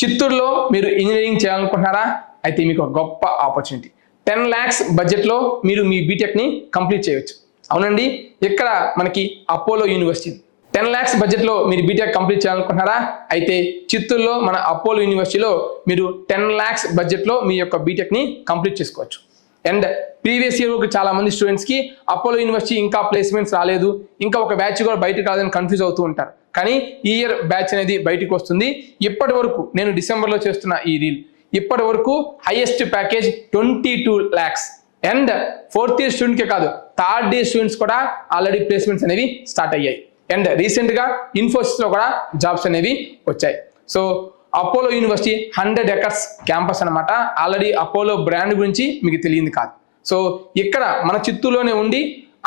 చిత్తూరులో మీరు ఇంజనీరింగ్ చేయాలనుకుంటున్నారా? అయితే మీకు ఒక గొప్ప ఆపర్చునిటీ. 10 lakhs బడ్జెట్లో మీరు మీ బీటెక్ని కంప్లీట్ చేయవచ్చు. అవునండి, ఇక్కడ మనకి అపోలో యూనివర్సిటీ 10 lakhs బడ్జెట్లో మీరు బీటెక్ కంప్లీట్ చేయాలనుకుంటున్నారా? అయితే చిత్తూరులో మన అపోలో యూనివర్సిటీలో మీరు 10 lakhs బడ్జెట్లో మీ యొక్క బీటెక్ని కంప్లీట్ చేసుకోవచ్చు. అండ్ ప్రీవియస్ ఇయర్ చాలా మంది స్టూడెంట్స్కి అపోలో యూనివర్సిటీ ఇంకా ప్లేస్మెంట్స్ రాలేదు, ఇంకా ఒక బ్యాచ్ కూడా బయటకు రాదని కన్ఫ్యూజ్ అవుతూ ఉంటారు. కానీ ఈ ఇయర్ బ్యాచ్ అనేది బయటకు వస్తుంది. ఇప్పటి వరకు నేను డిసెంబర్లో చేస్తున్న ఈ రీల్, ఇప్పటి వరకు highest package 22 lakhs. And 4th year స్టూడెంట్కే కాదు, 3rd year స్టూడెంట్స్ కూడా ఆల్రెడీ ప్లేస్మెంట్స్ అనేవి స్టార్ట్ అయ్యాయి. అండ్ రీసెంట్గా ఇన్ఫోసిస్లో కూడా జాబ్స్ అనేవి వచ్చాయి. So Apollo university 100 acres campus అనమాట. ఆల్రెడీ అపోలో బ్రాండ్ గురించి మీకు తెలియంది కాదు. సో ఇక్కడ మన చిత్తూరులోనే ఉండి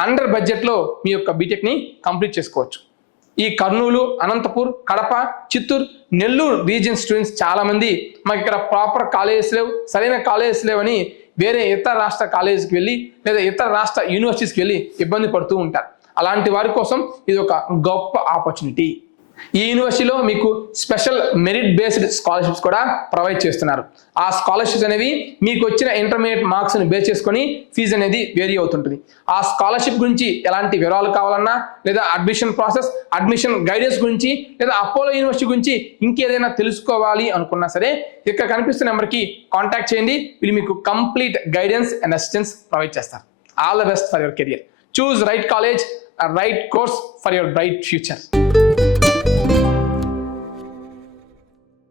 అండర్ బడ్జెట్లో మీ యొక్క బీటెక్ని కంప్లీట్ చేసుకోవచ్చు. ఈ కర్నూలు, అనంతపూర్, కడప, చిత్తూరు, నెల్లూరు రీజియన్ స్టూడెంట్స్ చాలామంది మాకు ఇక్కడ ప్రాపర్ కాలేజెస్ లేవు, సరైన కాలేజెస్ లేవని వేరే ఇతర రాష్ట్ర కాలేజీకి వెళ్ళి లేదా ఇతర రాష్ట్ర యూనివర్సిటీస్కి వెళ్ళి ఇబ్బంది పడుతూ ఉంటారు. అలాంటి వారి కోసం ఇది ఒక గొప్ప ఆపర్చునిటీ. ఈ యూనివర్సిటీలో మీకు స్పెషల్ మెరిట్ బేస్డ్ స్కాలర్షిప్స్ కూడా ప్రొవైడ్ చేస్తున్నారు. ఆ స్కాలర్షిప్స్ అనేవి మీకు వచ్చిన ఇంటర్మీడియట్ మార్క్స్ని బేస్ చేసుకొని ఫీజు అనేది వేరీ అవుతుంటుంది. ఆ స్కాలర్షిప్ గురించి ఎలాంటి వివరాలు కావాలన్నా, లేదా అడ్మిషన్ ప్రాసెస్, అడ్మిషన్ గైడెన్స్ గురించి, లేదా అపోలో యూనివర్సిటీ గురించి ఇంకేదైనా తెలుసుకోవాలి అనుకున్నా సరే ఇక్కడ కనిపిస్తున్న నెంబర్కి కాంటాక్ట్ చేయండి. వీళ్ళు మీకు complete guidance and assistance provide చేస్తారు. All the best for your career. Choose right college, right course for your bright future.